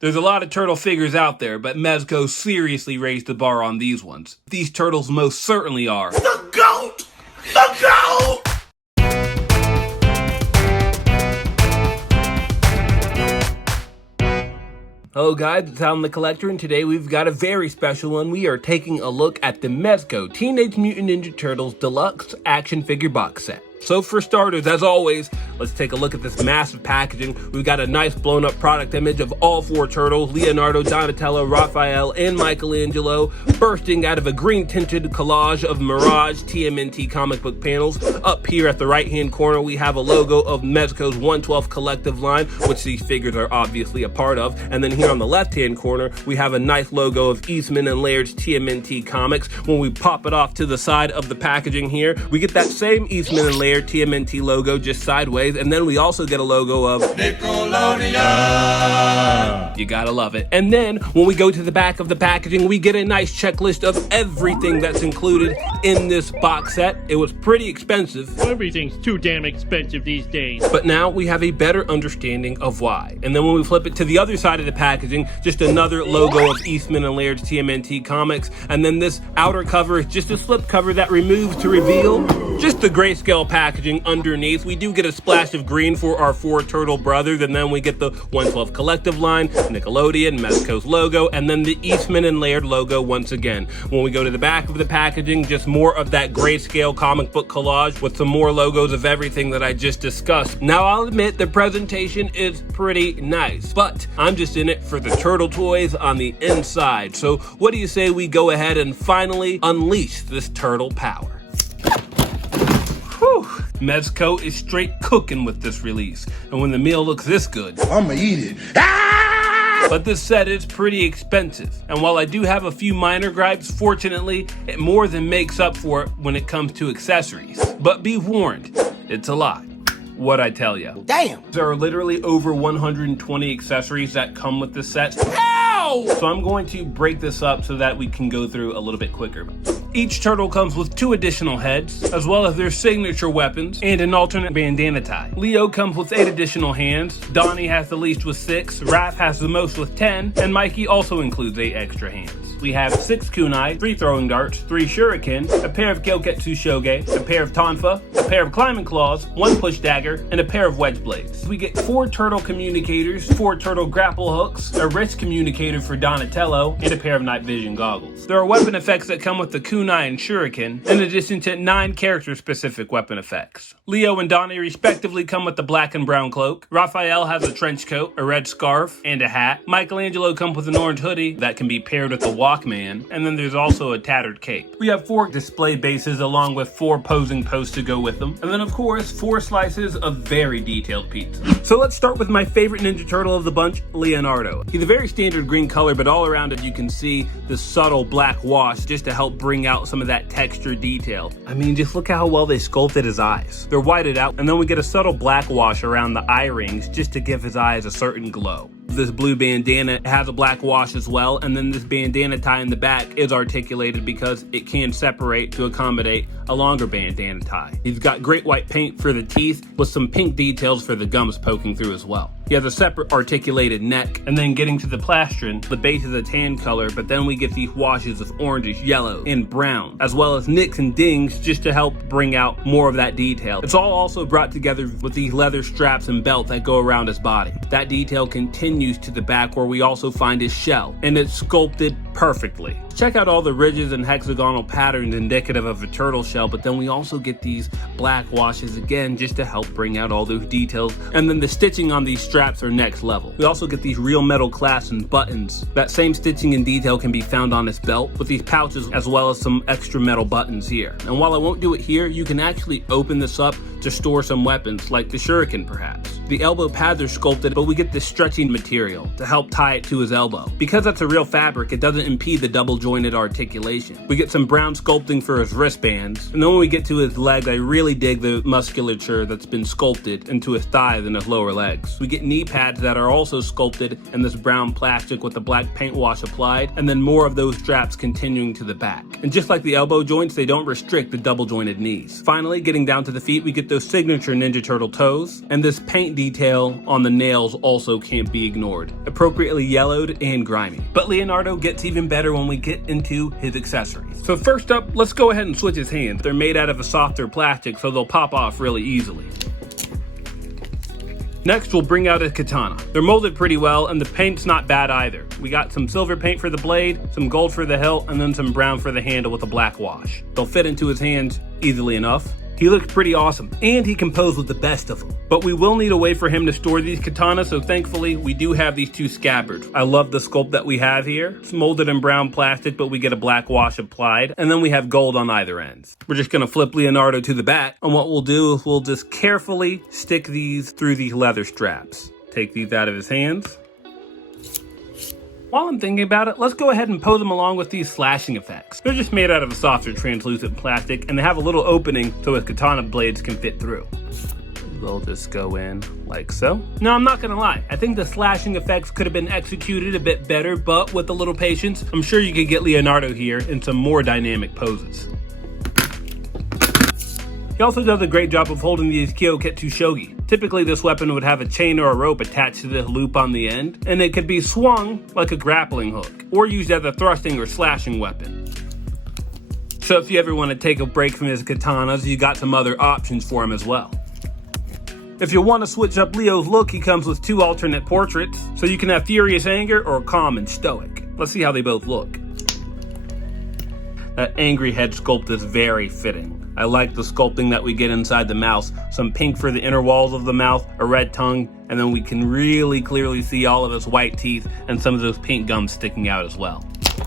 There's a lot of turtle figures out there, but Mezco seriously raised the bar on these ones. These turtles most certainly are the GOAT! The GOAT! Hello guys, it's Alan the Collector, and today we've got a very special one. We are taking a look at the Mezco Teenage Mutant Ninja Turtles Deluxe Action Figure Box Set. So for starters, as always, let's take a look at this massive packaging. We've got a nice blown up product image of all four turtles, Leonardo, Donatello, Raphael, and Michelangelo, bursting out of a green tinted collage of Mirage TMNT comic book panels. Up here at the right hand corner, we have a logo of Mezco's 112 collective line, which these figures are obviously a part of. And then here on the left hand corner, we have a nice logo of Eastman and Laird's TMNT comics. When we pop it off to the side of the packaging here, we get that same Eastman and Laird TMNT logo just sideways, and then we also get a logo of Nickelodeon. You gotta love it. And then when we go to the back of the packaging, we get a nice checklist of everything that's included in this box set. It was pretty expensive. Everything's too damn expensive these days. But now we have a better understanding of why. And then when we flip it to the other side of the packaging, just another logo of Eastman and Laird's TMNT comics. And then this outer cover is just a slip cover that removes to reveal just the grayscale packaging underneath. We do get a splash of green for our four turtle brothers, and then we get the 112 collective line, Nickelodeon, Mezco's logo, and then the Eastman and Laird logo once again. When we go to the back of the packaging, just more of that grayscale comic book collage with some more logos of everything that I just discussed. Now I'll admit the presentation is pretty nice, but I'm just in it for the turtle toys on the inside. So what do you say we go ahead and finally unleash this turtle power? Whew. Mezco is straight cooking with this release, and when the meal looks this good, I'ma eat it. But this set is pretty expensive, and while I do have a few minor gripes, fortunately, it more than makes up for it when it comes to accessories. But be warned, it's a lot. What I tell you. Damn! There are literally over 120 accessories that come with this set. Ow! So I'm going to break this up so that we can go through a little bit quicker. Each turtle comes with 2 additional heads, as well as their signature weapons, and an alternate bandana tie. Leo comes with 8 additional hands, Donnie has the least with 6, Raph has the most with 10, and Mikey also includes 8 extra hands. We have 6 kunai, 3 throwing darts, 3 shuriken, a pair of Kyoketsu shoge, a pair of tonfa, a pair of climbing claws, 1 push dagger, and a pair of wedge blades. We get 4 turtle communicators, 4 turtle grapple hooks, a wrist communicator for Donatello, and a pair of night vision goggles. There are weapon effects that come with the kunai and shuriken, in addition to 9 character-specific weapon effects. Leo and Donnie respectively come with the black and brown cloak. Raphael has a trench coat, a red scarf, and a hat. Michelangelo comes with an orange hoodie that can be paired with the Walkman, and then there's also a tattered cape. We have 4 display bases along with 4 posing posts to go with them, and then of course 4 slices of very detailed pizza. So let's start with my favorite Ninja Turtle of the bunch, Leonardo. He's a very standard green color, but all around it you can see the subtle black wash just to help bring out some of that texture detail. I mean, just look at how well they sculpted his eyes. They're whited out, and then we get a subtle black wash around the eye rings just to give his eyes a certain glow. This blue bandana has a black wash as well, and then this bandana tie in the back is articulated because it can separate to accommodate a longer bandana tie. He's got great white paint for the teeth with some pink details for the gums poking through as well. He has a separate articulated neck, and then getting to the plastron, the base is a tan color, but then we get these washes of oranges, yellow, and brown, as well as nicks and dings just to help bring out more of that detail. It's all also brought together with these leather straps and belt that go around his body. That detail continues to the back where we also find his shell, and it's sculpted perfectly. Check out all the ridges and hexagonal patterns indicative of a turtle shell, but then we also get these black washes again just to help bring out all those details, and then the stitching on these straps are next level. We also get these real metal clasps and buttons. That same stitching and detail can be found on his belt with these pouches as well as some extra metal buttons here. And while I won't do it here, you can actually open this up to store some weapons like the shuriken perhaps. The elbow pads are sculpted, but we get this stretching material to help tie it to his elbow. Because that's a real fabric, it doesn't doesn't impede the double jointed articulation. We get some brown sculpting for his wristbands, and then when we get to his legs, I really dig the musculature that's been sculpted into his thighs and his lower legs. We get knee pads that are also sculpted in this brown plastic with the black paint wash applied, and then more of those straps continuing to the back. And just like the elbow joints, they don't restrict the double jointed knees. Finally, getting down to the feet, we get those signature Ninja Turtle toes, and this paint detail on the nails also can't be ignored. Appropriately yellowed and grimy. But Leonardo gets even better when we get into his accessories. So first up, let's go ahead and switch his hands. They're made out of a softer plastic, so they'll pop off really easily. Next, we'll bring out a katana. They're molded pretty well, and the paint's not bad either. We got some silver paint for the blade, some gold for the hilt, and then some brown for the handle with a black wash. They'll fit into his hands easily enough. He looks pretty awesome, and he can pose with the best of them. But we will need a way for him to store these katanas, so thankfully, we do have these two scabbards. I love the sculpt that we have here. It's molded in brown plastic, but we get a black wash applied, and then we have gold on either ends. We're just gonna flip Leonardo to the back, and what we'll do is we'll just carefully stick these through these leather straps. Take these out of his hands. While I'm thinking about it, let's go ahead and pose them along with these slashing effects. They're just made out of a softer translucent plastic, and they have a little opening so his katana blades can fit through. They'll just go in like so. Now, I'm not gonna lie, I think the slashing effects could have been executed a bit better, but with a little patience, I'm sure you could get Leonardo here in some more dynamic poses. He also does a great job of holding the Kyoketsu Shogi. Typically, this weapon would have a chain or a rope attached to the loop on the end, and it could be swung like a grappling hook, or used as a thrusting or slashing weapon. So if you ever want to take a break from his katanas, you got some other options for him as well. If you want to switch up Leo's look, he comes with two alternate portraits, so you can have Furious Anger or Calm and Stoic. Let's see how they both look. That angry head sculpt is very fitting. I like the sculpting that we get inside the mouth. Some pink for the inner walls of the mouth, a red tongue, and then we can really clearly see all of his white teeth and some of those pink gums sticking out as well.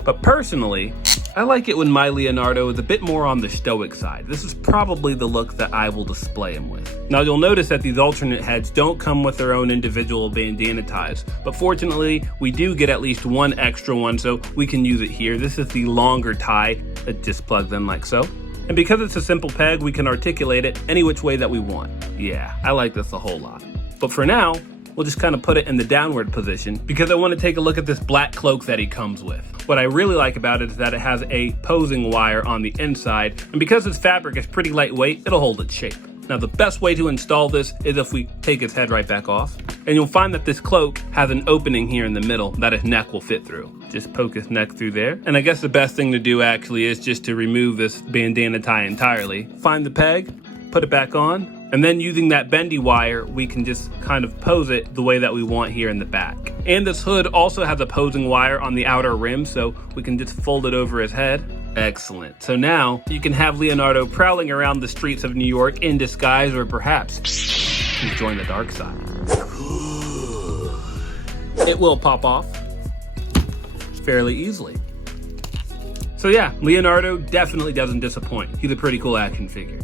But personally, I like it when my Leonardo is a bit more on the stoic side. This is probably the look that I will display him with. Now you'll notice that these alternate heads don't come with their own individual bandana ties, but fortunately we do get at least one extra one, so we can use it here. This is the longer tie that just plugs in like so. And because it's a simple peg, we can articulate it any which way that we want. Yeah, I like this a whole lot. But for now, we'll just kind of put it in the downward position because I want to take a look at this black cloak that he comes with. What I really like about it is that it has a posing wire on the inside, and because this fabric is pretty lightweight, it'll hold its shape. Now the best way to install this is if we take his head right back off, and you'll find that this cloak has an opening here in the middle that his neck will fit through. Just poke his neck through there. And I guess the best thing to do actually is just to remove this bandana tie entirely. Find the peg, put it back on, and then using that bendy wire, we can just kind of pose it the way that we want here in the back. And this hood also has a posing wire on the outer rim, so we can just fold it over his head. Excellent. So now you can have Leonardo prowling around the streets of New York in disguise, or perhaps he's joined the dark side. It will pop off fairly easily. So yeah, Leonardo definitely doesn't disappoint. He's a pretty cool action figure.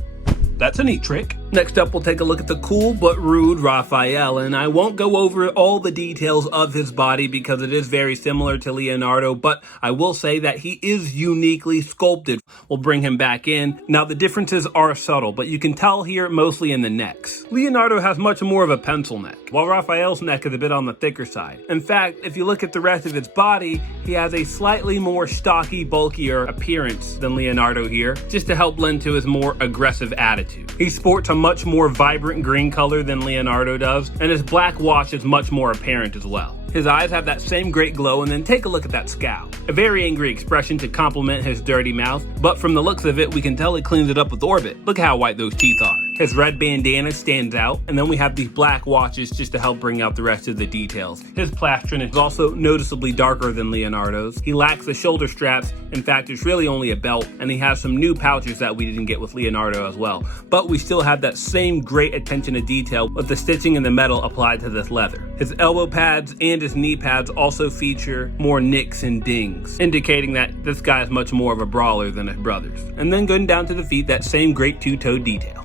That's a neat trick. Next up, we'll take a look at the cool but rude Raphael, and I won't go over all the details of his body because it is very similar to Leonardo, but I will say that he is uniquely sculpted. We'll bring him back in. Now, the differences are subtle, but you can tell here mostly in the necks. Leonardo has much more of a pencil neck, while Raphael's neck is a bit on the thicker side. In fact, if you look at the rest of his body, he has a slightly more stocky, bulkier appearance than Leonardo here, just to help lend to his more aggressive attitude. He sports a much more vibrant green color than Leonardo does, and his black wash is much more apparent as well. His eyes have that same great glow, and then take a look at that scowl. A very angry expression to complement his dirty mouth, but from the looks of it, we can tell he cleans it up with Orbit. Look how white those teeth are. His red bandana stands out, and then we have these black watches just to help bring out the rest of the details. His plastron is also noticeably darker than Leonardo's. He lacks the shoulder straps. In fact, it's really only a belt, and he has some new pouches that we didn't get with Leonardo as well. But we still have that same great attention to detail with the stitching in the metal applied to this leather. His elbow pads and his knee pads also feature more nicks and dings, indicating that this guy is much more of a brawler than his brothers. And then going down to the feet, that same great two-toed detail.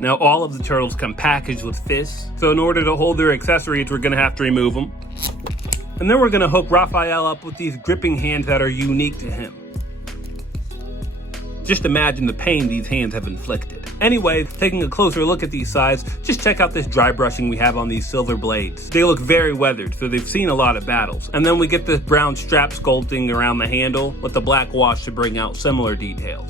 Now all of the turtles come packaged with fists, so in order to hold their accessories, we're gonna have to remove them. And then we're gonna hook Raphael up with these gripping hands that are unique to him. Just imagine the pain these hands have inflicted. Anyway, taking a closer look at these sides, just check out this dry brushing we have on these silver blades. They look very weathered, so they've seen a lot of battles. And then we get this brown strap sculpting around the handle with the black wash to bring out similar details.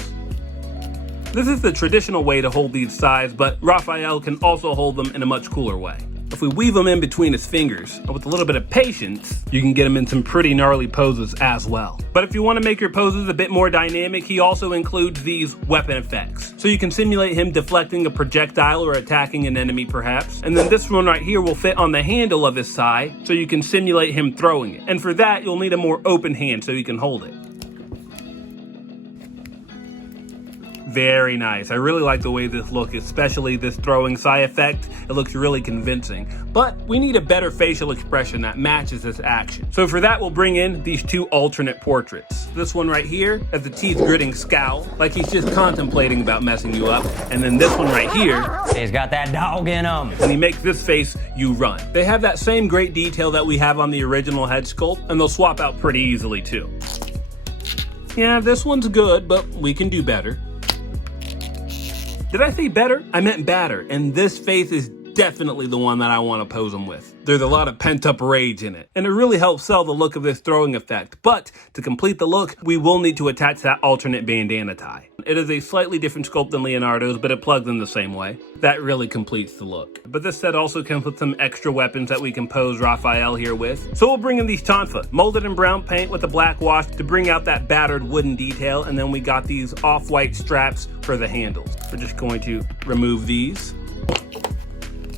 This is the traditional way to hold these sides, but Raphael can also hold them in a much cooler way. If we weave them in between his fingers, and with a little bit of patience, you can get him in some pretty gnarly poses as well. But if you want to make your poses a bit more dynamic, he also includes these weapon effects. So you can simulate him deflecting a projectile or attacking an enemy perhaps. And then this one right here will fit on the handle of his sai, so you can simulate him throwing it. And for that, you'll need a more open hand so you can hold it. Very nice. I really like the way this looks, especially this throwing sai effect. It looks really convincing. But we need a better facial expression that matches this action. So for that, we'll bring in these two alternate portraits. This one right here has the teeth gritting scowl, like he's just contemplating about messing you up. And then this one right here, he's got that dog in him. When he makes this face, you run. They have that same great detail that we have on the original head sculpt, and they'll swap out pretty easily too. Yeah, this one's good, but we can do better. Did I say better? I meant badder, and this face is definitely the one that I want to pose him with. There's a lot of pent-up rage in it, and it really helps sell the look of this throwing effect. But to complete the look, we will need to attach that alternate bandana tie. It is a slightly different sculpt than Leonardo's, but it plugs in the same way. That really completes the look. But this set also comes with some extra weapons that we can pose Raphael here with. So we'll bring in these tonfa, molded in brown paint with a black wash to bring out that battered wooden detail, and then we got these off-white straps for the handles. We're just going to remove these,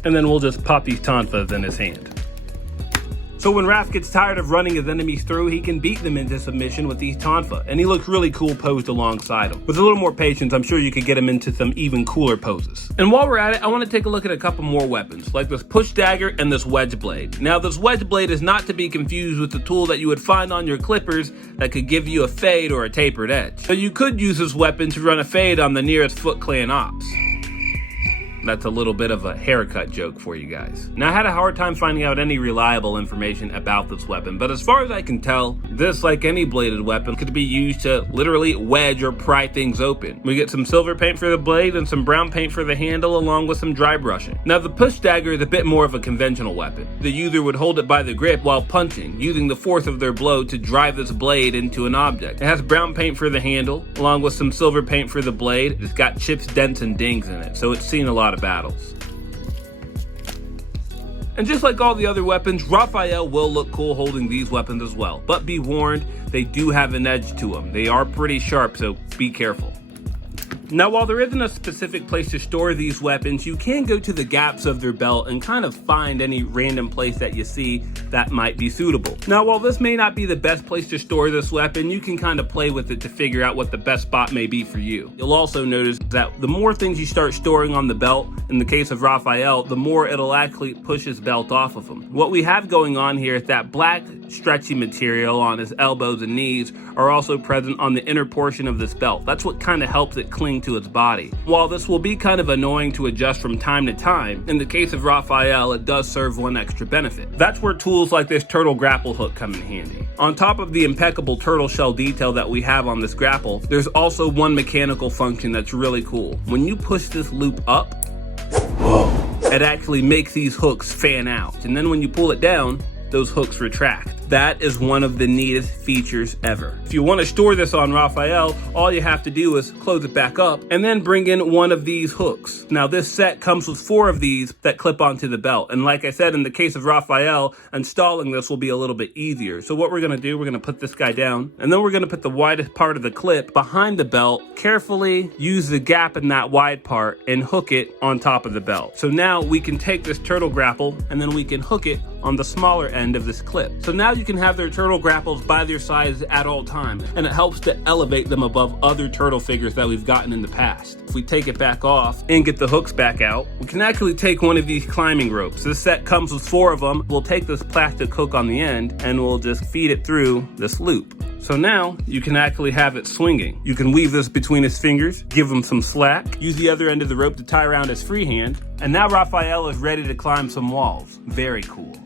and then we'll just pop these tonfas in his hand. So when Raph gets tired of running his enemies through, he can beat them into submission with these tonfa, and he looks really cool posed alongside them. With a little more patience, I'm sure you could get him into some even cooler poses. And while we're at it, I want to take a look at a couple more weapons, like this push dagger and this wedge blade. Now this wedge blade is not to be confused with the tool that you would find on your clippers that could give you a fade or a tapered edge. So you could use this weapon to run a fade on the nearest Foot Clan ops. That's a little bit of a haircut joke for you guys. Now, I had a hard time finding out any reliable information about this weapon, but as far as I can tell, this, like any bladed weapon, could be used to literally wedge or pry things open. We get some silver paint for the blade and some brown paint for the handle, along with some dry brushing. Now, the push dagger is a bit more of a conventional weapon. The user would hold it by the grip while punching, using the force of their blow to drive this blade into an object. It has brown paint for the handle, along with some silver paint for the blade. It's got chips, dents, and dings in it, so it's seen a lot of battles. And just like all the other weapons, Raphael will look cool holding these weapons as well. But be warned, they do have an edge to them. They are pretty sharp, so be careful. Now, while there isn't a specific place to store these weapons, you can go to the gaps of their belt and kind of find any random place that you see that might be suitable. Now, while this may not be the best place to store this weapon, you can kind of play with it to figure out what the best spot may be for you. You'll also notice that the more things you start storing on the belt, in the case of Raphael, the more it'll actually push his belt off of him. What we have going on here is that black stretchy material on his elbows and knees are also present on the inner portion of this belt. That's what kind of helps it cling to its body. While this will be kind of annoying to adjust from time to time, in the case of Raphael, it does serve one extra benefit. That's where tools like this turtle grapple hook come in handy. On top of the impeccable turtle shell detail that we have on this grapple, there's also one mechanical function that's really cool. When you push this loop up, it actually makes these hooks fan out. And then when you pull it down, those hooks retract. That is one of the neatest features ever. If you want to store this on Raphael, all you have to do is close it back up and then bring in one of these hooks. Now this set comes with 4 of these that clip onto the belt. And like I said, in the case of Raphael, installing this will be a little bit easier. So what we're gonna do, we're gonna put this guy down, and then we're gonna put the widest part of the clip behind the belt, carefully use the gap in that wide part and hook it on top of the belt. So now we can take this turtle grapple and then we can hook it on the smaller end of this clip. So now you can have their turtle grapples by their sides at all times, and it helps to elevate them above other turtle figures that we've gotten in the past. If we take it back off and get the hooks back out, we can actually take one of these climbing ropes. This set comes with 4 of them. We'll take this plastic hook on the end and we'll just feed it through this loop. So now you can actually have it swinging. You can weave this between his fingers, give him some slack, use the other end of the rope to tie around his free hand, and now Raphael is ready to climb some walls. Very cool.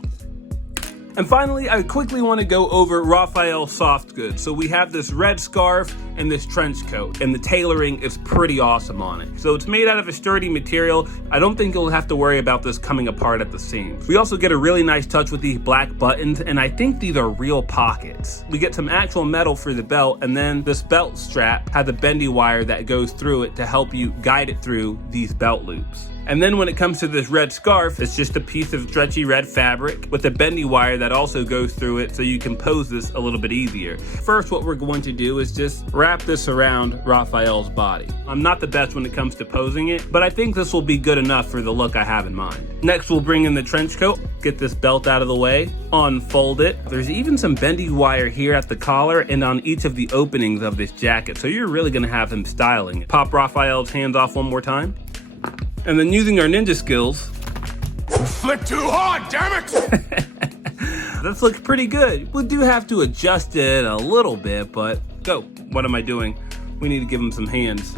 And finally, I quickly want to go over Raphael's soft goods. So we have this red scarf and this trench coat, and the tailoring is pretty awesome on it. So it's made out of a sturdy material. I don't think you'll have to worry about this coming apart at the seams. We also get a really nice touch with these black buttons, and I think these are real pockets. We get some actual metal for the belt, and then this belt strap has a bendy wire that goes through it to help you guide it through these belt loops. And then when it comes to this red scarf, it's just a piece of stretchy red fabric with a bendy wire that also goes through it so you can pose this a little bit easier. First, what we're going to do is just wrap this around Raphael's body. I'm not the best when it comes to posing it, but I think this will be good enough for the look I have in mind. Next, we'll bring in the trench coat, get this belt out of the way, unfold it. There's even some bendy wire here at the collar and on each of the openings of this jacket, so you're really gonna have him styling it. Pop Raphael's hands off one more time. And then using our ninja skills. Flick too hard, damn it! This looks pretty good. We do have to adjust it a little bit, but what am I doing? We need to give him some hands.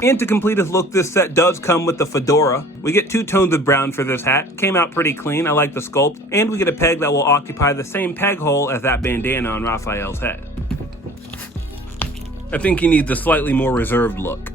And to complete his look, this set does come with the fedora. We get 2 tones of brown for this hat. Came out pretty clean, I like the sculpt. And we get a peg that will occupy the same peg hole as that bandana on Raphael's head. I think he needs a slightly more reserved look.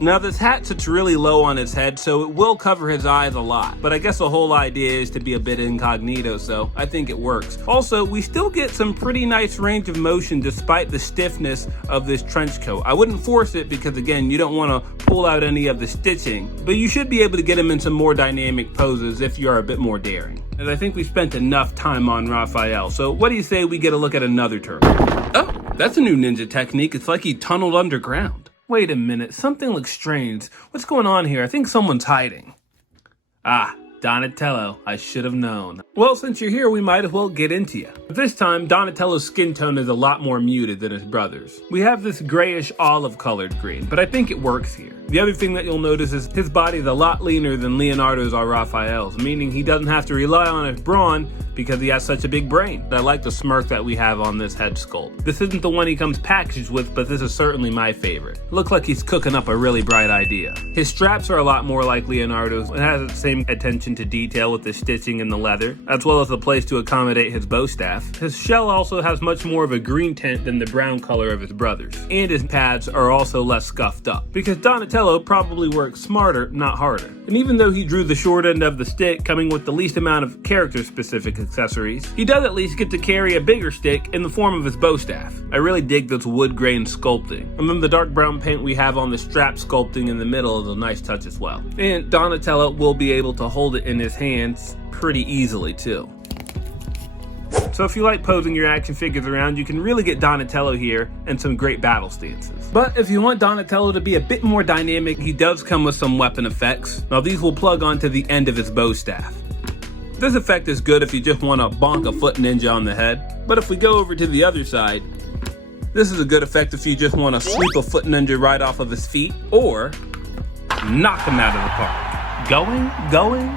Now this hat sits really low on his head, so it will cover his eyes a lot, but I guess the whole idea is to be a bit incognito, so I think it works. Also, we still get some pretty nice range of motion despite the stiffness of this trench coat. I wouldn't force it because again, you don't want to pull out any of the stitching, but you should be able to get him in some more dynamic poses if you are a bit more daring. And I think we spent enough time on Raphael, so what do you say we get a look at another turtle? Oh, that's a new ninja technique. It's like he tunneled underground. Wait a minute, something looks strange. What's going on here? I think someone's hiding. Ah, Donatello, I should have known. Well, since you're here, we might as well get into you. This time, Donatello's skin tone is a lot more muted than his brother's. We have this grayish olive colored green, but I think it works here. The other thing that you'll notice is his body is a lot leaner than Leonardo's or Raphael's, meaning he doesn't have to rely on his brawn because he has such a big brain. I like the smirk that we have on this head sculpt. This isn't the one he comes packaged with, but this is certainly my favorite. Looks like he's cooking up a really bright idea. His straps are a lot more like Leonardo's. It has the same attention to detail with the stitching and the leather, as well as a place to accommodate his bow staff. His shell also has much more of a green tint than the brown color of his brother's. And his pads are also less scuffed up, because Donatello probably works smarter, not harder. And even though he drew the short end of the stick, coming with the least amount of character-specific accessories, he does at least get to carry a bigger stick in the form of his bow staff. I really dig this wood grain sculpting. And then the dark brown paint we have on the strap sculpting in the middle is a nice touch as well. And Donatello will be able to hold it in his hands pretty easily too. So if you like posing your action figures around, you can really get Donatello here and some great battle stances. But if you want Donatello to be a bit more dynamic, he does come with some weapon effects. Now these will plug onto the end of his bow staff. This effect is good if you just want to bonk a foot ninja on the head. But if we go over to the other side, this is a good effect if you just want to sweep a foot ninja right off of his feet or knock him out of the park. Going,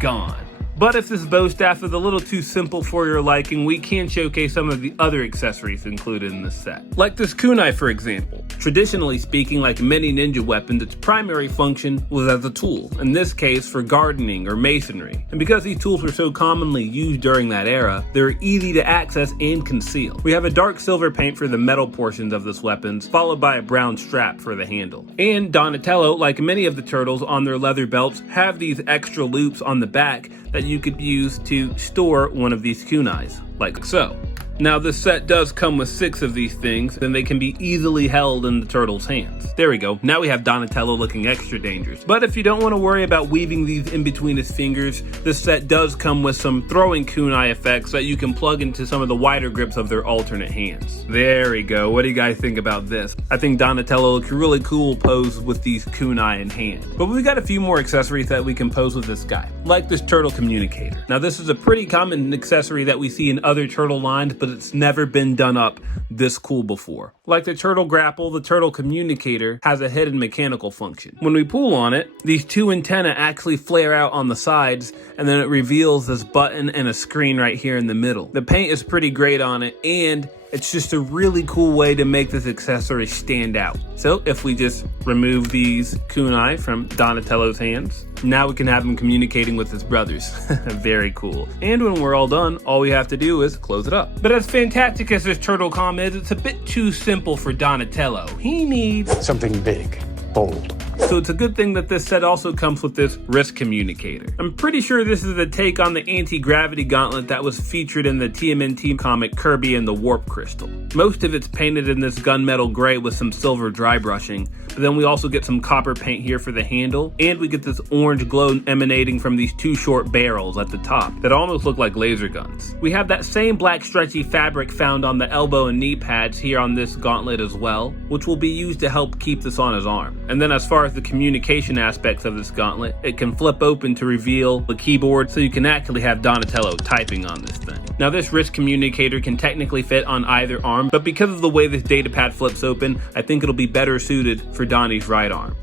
gone. But if this bow staff is a little too simple for your liking, we can showcase some of the other accessories included in this set. Like this kunai, for example. Traditionally speaking, like many ninja weapons, its primary function was as a tool, in this case for gardening or masonry. And because these tools were so commonly used during that era, they're easy to access and conceal. We have a dark silver paint for the metal portions of this weapon, followed by a brown strap for the handle. And Donatello, like many of the turtles on their leather belts, have these extra loops on the back that you could use to store one of these kunais, like so. Now this set does come with 6 of these things, and they can be easily held in the turtle's hands. There we go, now we have Donatello looking extra dangerous. But if you don't want to worry about weaving these in between his fingers, this set does come with some throwing kunai effects that you can plug into some of the wider grips of their alternate hands. There we go, what do you guys think about this? I think Donatello looks really cool posed with these kunai in hand. But we've got a few more accessories that we can pose with this guy, like this turtle communicator. Now this is a pretty common accessory that we see in other turtle lines, but it's never been done up this cool before. Like the turtle grapple, the turtle communicator has a hidden mechanical function. When we pull on it, these 2 antennae actually flare out on the sides, and then it reveals this button and a screen right here in the middle. The paint is pretty great on it, and It's just a really cool way to make this accessory stand out. So if we just remove these kunai from Donatello's hands, now we can have him communicating with his brothers. Very cool. And when we're all done, all we have to do is close it up. But as fantastic as this turtle com is, it's a bit too simple for Donatello. He needs Something big, bold. So it's a good thing that this set also comes with this wrist communicator. I'm pretty sure this is a take on the anti-gravity gauntlet that was featured in the TMNT comic Kirby and the Warp Crystal. Most of it's painted in this gunmetal gray with some silver dry brushing, but then we also get some copper paint here for the handle, and we get this orange glow emanating from these two short barrels at the top that almost look like laser guns. We have that same black stretchy fabric found on the elbow and knee pads here on this gauntlet as well, which will be used to help keep this on his arm. And then as far as the communication aspects of this gauntlet, it can flip open to reveal the keyboard so you can actually have Donatello typing on this thing. Now this wrist communicator can technically fit on either arm, but because of the way this data pad flips open, I think it'll be better suited for Donnie's right arm.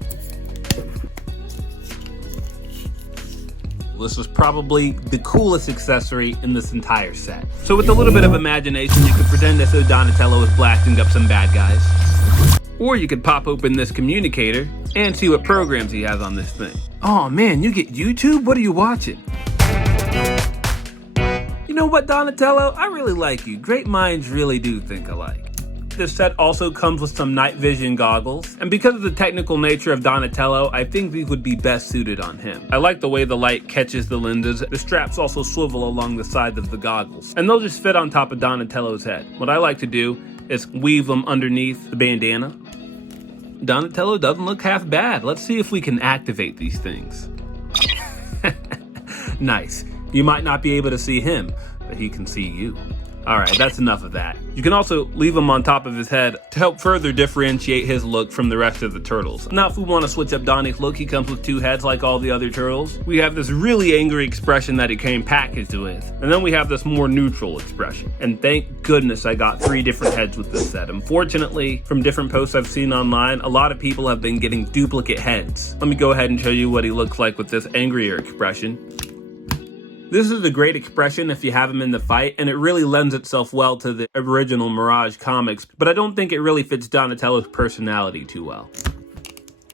This was probably the coolest accessory in this entire set. So with a little bit of imagination, you could pretend as though Donatello is blasting up some bad guys. Or you could pop open this communicator and see what programs he has on this thing. Oh man, you get YouTube? What are you watching? You know what, Donatello? I really like you. Great minds really do think alike. This set also comes with some night vision goggles, and because of the technical nature of Donatello, I think these would be best suited on him. I like the way the light catches the lenses. The straps also swivel along the sides of the goggles, and they'll just fit on top of Donatello's head. What I like to do is weave them underneath the bandana. Donatello doesn't look half bad. Let's see if we can activate these things. Nice. You might not be able to see him, but he can see you. Alright, that's enough of that. You can also leave him on top of his head to help further differentiate his look from the rest of the turtles. Now if we want to switch up Donnie's look, he comes with two heads like all the other turtles. We have this really angry expression that he came packaged with. And then we have this more neutral expression. And thank goodness I got 3 different heads with this set. Unfortunately, from different posts I've seen online, a lot of people have been getting duplicate heads. Let me go ahead and show you what he looks like with this angrier expression. This is a great expression if you have him in the fight, and it really lends itself well to the original Mirage comics, but I don't think it really fits Donatello's personality too well.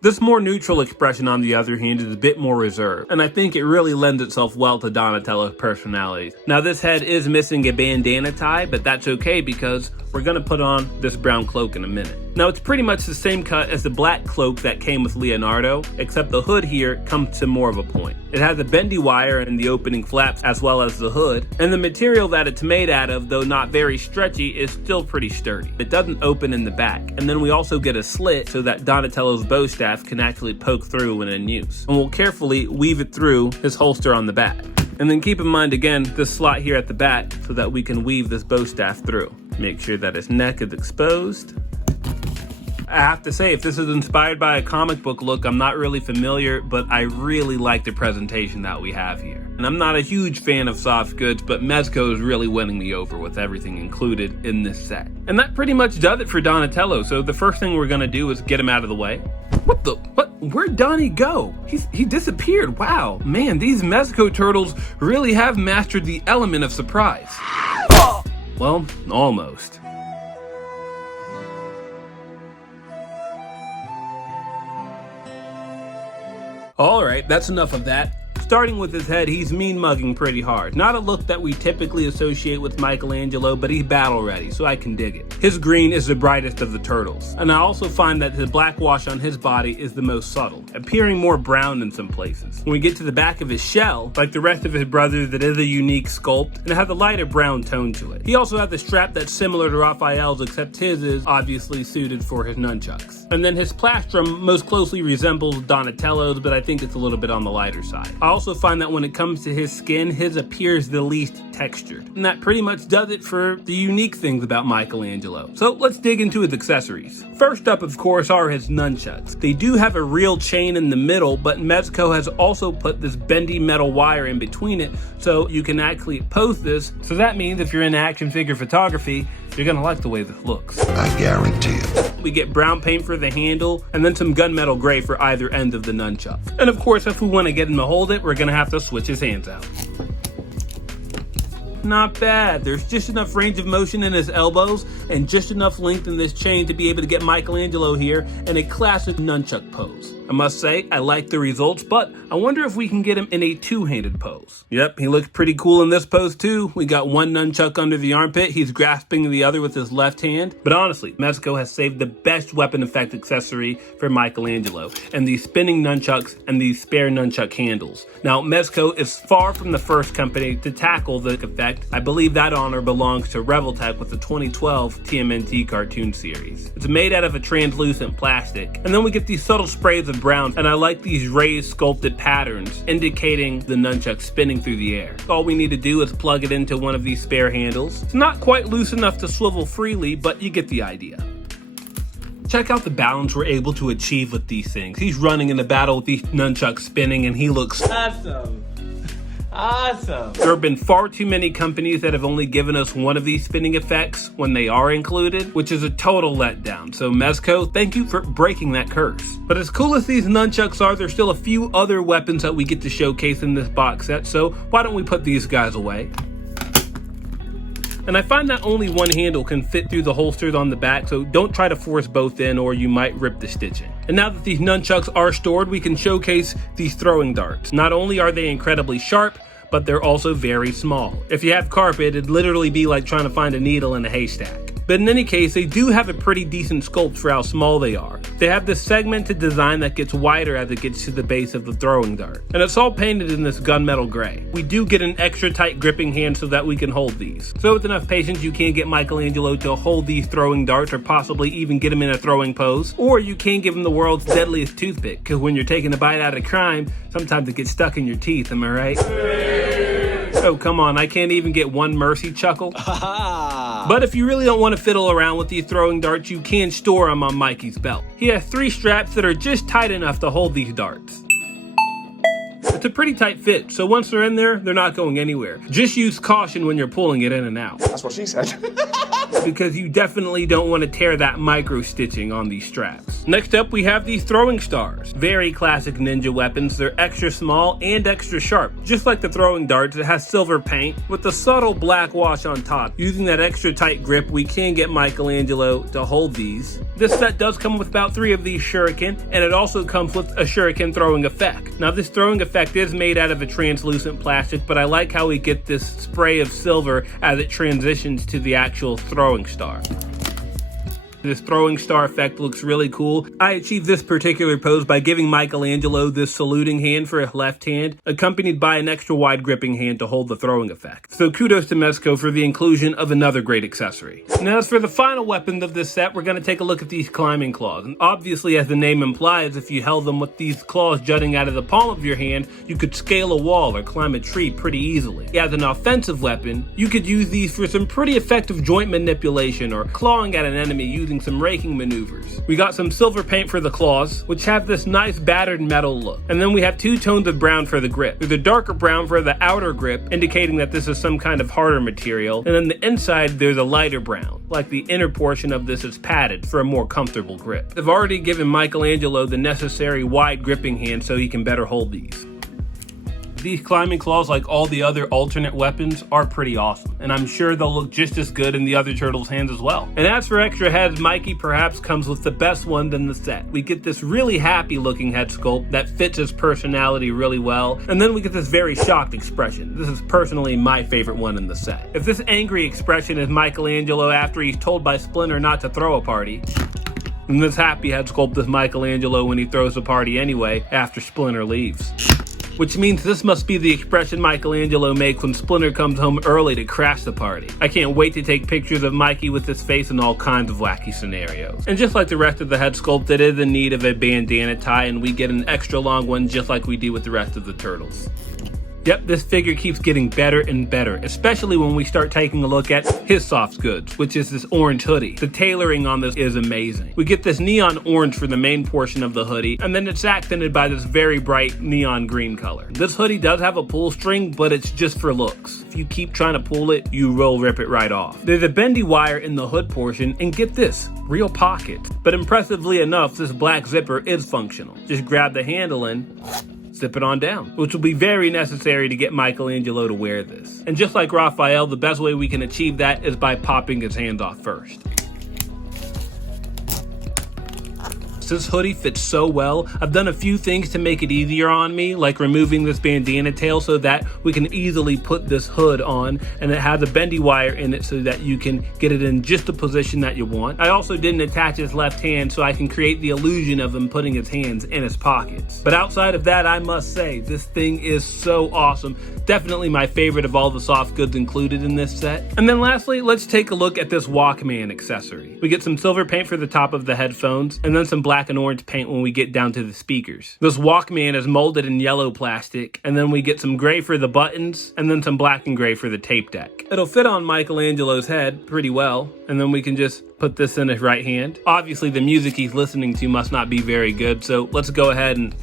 This more neutral expression, on the other hand, is a bit more reserved, and I think it really lends itself well to Donatello's personality. Now this head is missing a bandana tie, but that's okay because we're gonna put on this brown cloak in a minute. Now it's pretty much the same cut as the black cloak that came with Leonardo, except the hood here comes to more of a point. It has a bendy wire in the opening flaps as well as the hood, and the material that it's made out of, though not very stretchy, is still pretty sturdy. It doesn't open in the back, and then we also get a slit so that Donatello's bow staff can actually poke through when in use. And we'll carefully weave it through his holster on the back. And then keep in mind again, this slot here at the back so that we can weave this bow staff through. Make sure that his neck is exposed. I have to say, if this is inspired by a comic book look, I'm not really familiar, but I really like the presentation that we have here. And I'm not a huge fan of soft goods, but Mezco is really winning me over with everything included in this set. And that pretty much does it for Donatello, so the first thing we're gonna do is get him out of the way. What? Where'd Donnie go? He disappeared. Wow, man, these Mezco turtles really have mastered the element of surprise. Well, almost. Alright, that's enough of that. Starting with his head, he's mean mugging pretty hard. Not a look that we typically associate with Michelangelo, but he's battle ready, so I can dig it. His green is the brightest of the turtles, and I also find that the black wash on his body is the most subtle, appearing more brown in some places. When we get to the back of his shell, like the rest of his brothers, it is a unique sculpt, and it has a lighter brown tone to it. He also has a strap that's similar to Raphael's, except his is obviously suited for his nunchucks. And then his plastrum most closely resembles Donatello's, but I think it's a little bit on the lighter side. I also find that when it comes to his skin, his appears the least textured. And that pretty much does it for the unique things about Michelangelo. So let's dig into his accessories. First up, of course, are his nunchucks. They do have a real chain in the middle, but Mezco has also put this bendy metal wire in between it, so you can actually post this. So that means if you're into action figure photography, you're gonna like the way this looks. I guarantee it. We get brown paint for the handle, and then some gunmetal gray for either end of the nunchuck. And of course, if we want to get him to hold it, we're gonna have to switch his hands out. not bad. There's just enough range of motion in his elbows and just enough length in this chain to be able to get Michelangelo here in a classic nunchuck pose. I must say, I like the results, but I wonder if we can get him in a two-handed pose. Yep, he looks pretty cool in this pose too. We got one nunchuck under the armpit. He's grasping the other with his left hand. But honestly, Mezco has saved the best weapon effect accessory for Michelangelo, and these spinning nunchucks and these spare nunchuck handles. Now, Mezco is far from the first company to tackle the effect. I believe that honor belongs to Revoltech with the 2012 TMNT cartoon series. It's made out of a translucent plastic, and then we get these subtle sprays of brown, and I like these raised sculpted patterns indicating the nunchuck spinning through the air. All we need to do is plug it into one of these spare handles. It's not quite loose enough to swivel freely, but you get the idea. Check out the balance we're able to achieve with these things. He's running in a battle with these nunchucks spinning, and he looks Awesome. Awesome. There have been far too many companies that have only given us one of these spinning effects when they are included, which is a total letdown. So Mezco, thank you for breaking that curse. But as cool as these nunchucks are, there's still a few other weapons that we get to showcase in this box set, so why don't we put these guys away? And I find that only one handle can fit through the holsters on the back, so don't try to force both in or you might rip the stitching. And now that these nunchucks are stored, we can showcase these throwing darts. Not only are they incredibly sharp, but they're also very small. If you have carpet, it'd literally be like trying to find a needle in a haystack. But in any case, they do have a pretty decent sculpt for how small they are. They have this segmented design that gets wider as it gets to the base of the throwing dart. And it's all painted in this gunmetal gray. We do get an extra tight gripping hand so that we can hold these. So with enough patience, you can get Michelangelo to hold these throwing darts or possibly even get him in a throwing pose. Or you can give him the world's deadliest toothpick, because when you're taking a bite out of crime, sometimes it gets stuck in your teeth, am I right? Oh, come on, I can't even get one mercy chuckle. But if you really don't want to fiddle around with these throwing darts, you can store them on Mikey's belt. He has 3 straps that are just tight enough to hold these darts. It's a pretty tight fit, so once they're in there, they're not going anywhere. Just use caution when you're pulling it in and out. That's what she said. Because you definitely don't want to tear that micro stitching on these straps. Next up, we have these throwing stars. Very classic ninja weapons. They're extra small and extra sharp. Just like the throwing darts, it has silver paint with a subtle black wash on top. Using that extra tight grip, we can get Michelangelo to hold these. This set does come with about 3 of these shuriken, and it also comes with a shuriken throwing effect. Now this throwing effect is made out of a translucent plastic, but I like how we get this spray of silver as it transitions to the actual throwing star. This throwing star effect looks really cool. I achieved this particular pose by giving Michelangelo this saluting hand for his left hand, accompanied by an extra wide gripping hand to hold the throwing effect. So kudos to Mezco for the inclusion of another great accessory. Now as for the final weapon of this set, we're going to take a look at these climbing claws. And obviously, as the name implies, if you held them with these claws jutting out of the palm of your hand, you could scale a wall or climb a tree pretty easily. As an offensive weapon, you could use these for some pretty effective joint manipulation or clawing at an enemy using some raking maneuvers. We got some silver paint for the claws, which have this nice battered metal look. And then we have 2 tones of brown for the grip. There's a darker brown for the outer grip, indicating that this is some kind of harder material. And then the inside, there's a lighter brown, like the inner portion of this is padded for a more comfortable grip. I've already given Michelangelo the necessary wide gripping hand so he can better hold these. These climbing claws, like all the other alternate weapons, are pretty awesome, and I'm sure they'll look just as good in the other turtles' hands as well. And as for extra heads, Mikey perhaps comes with the best one in the set. We get this really happy looking head sculpt that fits his personality really well, and then we get this very shocked expression. This is personally my favorite one in the set. If this angry expression is Michelangelo after he's told by Splinter not to throw a party, and this happy head sculpt is Michelangelo when he throws a party anyway after Splinter leaves. Which means this must be the expression Michelangelo makes when Splinter comes home early to crash the party. I can't wait to take pictures of Mikey with his face in all kinds of wacky scenarios. And just like the rest of the head sculpt, it is in need of a bandana tie, and we get an extra long one just like we do with the rest of the turtles. Yep, this figure keeps getting better and better, especially when we start taking a look at his soft goods, which is this orange hoodie. The tailoring on this is amazing. We get this neon orange for the main portion of the hoodie, and then it's accented by this very bright neon green color. This hoodie does have a pull string, but it's just for looks. If you keep trying to pull it, you will rip it right off. There's a bendy wire in the hood portion, and get this, real pockets. But impressively enough, this black zipper is functional. Just grab the handle and zip it on down, which will be very necessary to get Michelangelo to wear this. And just like Raphael, the best way we can achieve that is by popping his hands off first. This hoodie fits so well. I've done a few things to make it easier on me, like removing this bandana tail so that we can easily put this hood on, and it has a bendy wire in it so that you can get it in just the position that you want. I also didn't attach his left hand so I can create the illusion of him putting his hands in his pockets. But outside of that, I must say, this thing is so awesome. Definitely my favorite of all the soft goods included in this set. And then lastly, let's take a look at this Walkman accessory. We get some silver paint for the top of the headphones, and then some black and orange paint when we get down to the speakers. This Walkman is molded in yellow plastic, and then we get some gray for the buttons, and then some black and gray for the tape deck. It'll fit on Michelangelo's head pretty well, and then we can just put this in his right hand. Obviously, the music he's listening to must not be very good, so let's go ahead and...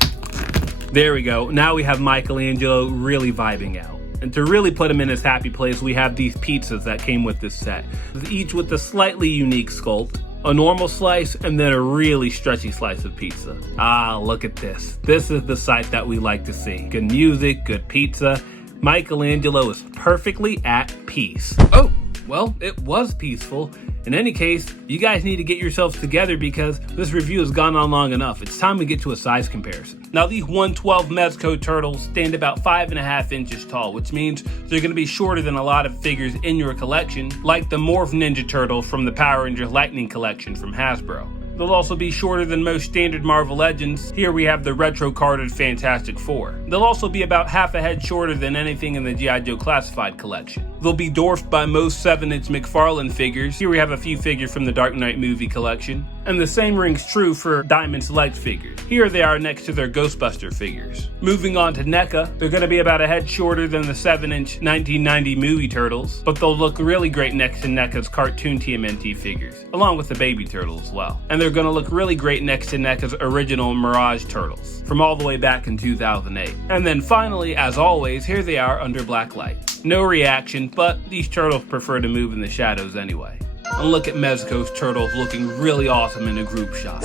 there we go. Now we have Michelangelo really vibing out. And to really put him in his happy place, we have these pizzas that came with this set, each with a slightly unique sculpt. A normal slice, and then a really stretchy slice of pizza. Ah, look at this. This is the sight that we like to see. Good music, good pizza. Michelangelo is perfectly at peace. Oh, well, it was peaceful. In any case, you guys need to get yourselves together because this review has gone on long enough. It's time we get to a size comparison. Now, these 112 Mezco turtles stand about 5.5 inches tall, which means they're going to be shorter than a lot of figures in your collection, like the Morph Ninja Turtle from the Power Rangers Lightning collection from Hasbro. They'll also be shorter than most standard Marvel Legends. Here we have the retro-carded Fantastic Four. They'll also be about half a head shorter than anything in the G.I. Joe Classified collection. They'll be dwarfed by most 7-inch McFarlane figures. Here we have a few figures from the Dark Knight movie collection. And the same rings true for Diamond Select figures. Here they are next to their Ghostbuster figures. Moving on to NECA, they're going to be about a head shorter than the 7-inch 1990 movie Turtles, but they'll look really great next to NECA's cartoon TMNT figures, along with the Baby Turtle as well. And they're going to look really great next to NECA's original Mirage Turtles, from all the way back in 2008. And then finally, as always, here they are under black light. No reaction, but these turtles prefer to move in the shadows anyway. And look at Mezco's turtles looking really awesome in a group shot.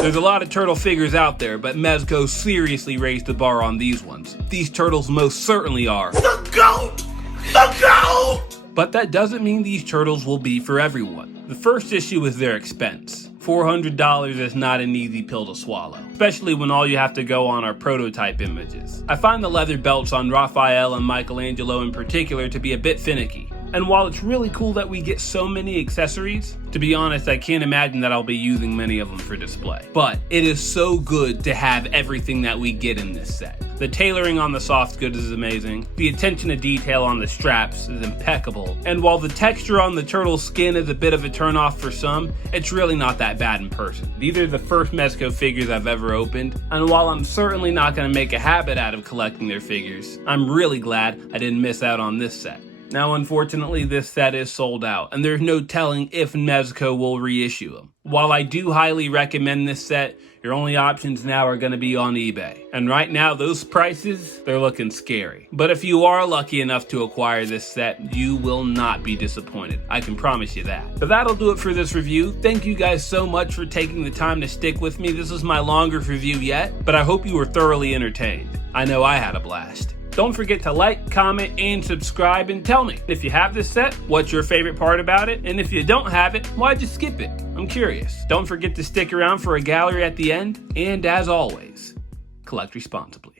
There's a lot of turtle figures out there, but Mezco seriously raised the bar on these ones. These turtles most certainly are the GOAT! The GOAT! But that doesn't mean these turtles will be for everyone. The first issue is their expense. $400 is not an easy pill to swallow, especially when all you have to go on are prototype images. I find the leather belts on Raphael and Michelangelo in particular to be a bit finicky. And while it's really cool that we get so many accessories, to be honest, I can't imagine that I'll be using many of them for display. But it is so good to have everything that we get in this set. The tailoring on the soft goods is amazing. The attention to detail on the straps is impeccable. And while the texture on the turtle's skin is a bit of a turnoff for some, it's really not that bad in person. These are the first Mezco figures I've ever opened, and while I'm certainly not going to make a habit out of collecting their figures, I'm really glad I didn't miss out on this set. Now, unfortunately, this set is sold out, and there's no telling if Mezco will reissue them. While I do highly recommend this set, your only options now are going to be on eBay. And right now, those prices, they're looking scary. But if you are lucky enough to acquire this set, you will not be disappointed. I can promise you that. But that'll do it for this review. Thank you guys so much for taking the time to stick with me. This is my longest review yet, but I hope you were thoroughly entertained. I know I had a blast. Don't forget to like, comment, and subscribe, and tell me, if you have this set, what's your favorite part about it? And if you don't have it, why'd you skip it? I'm curious. Don't forget to stick around for a gallery at the end, and as always, collect responsibly.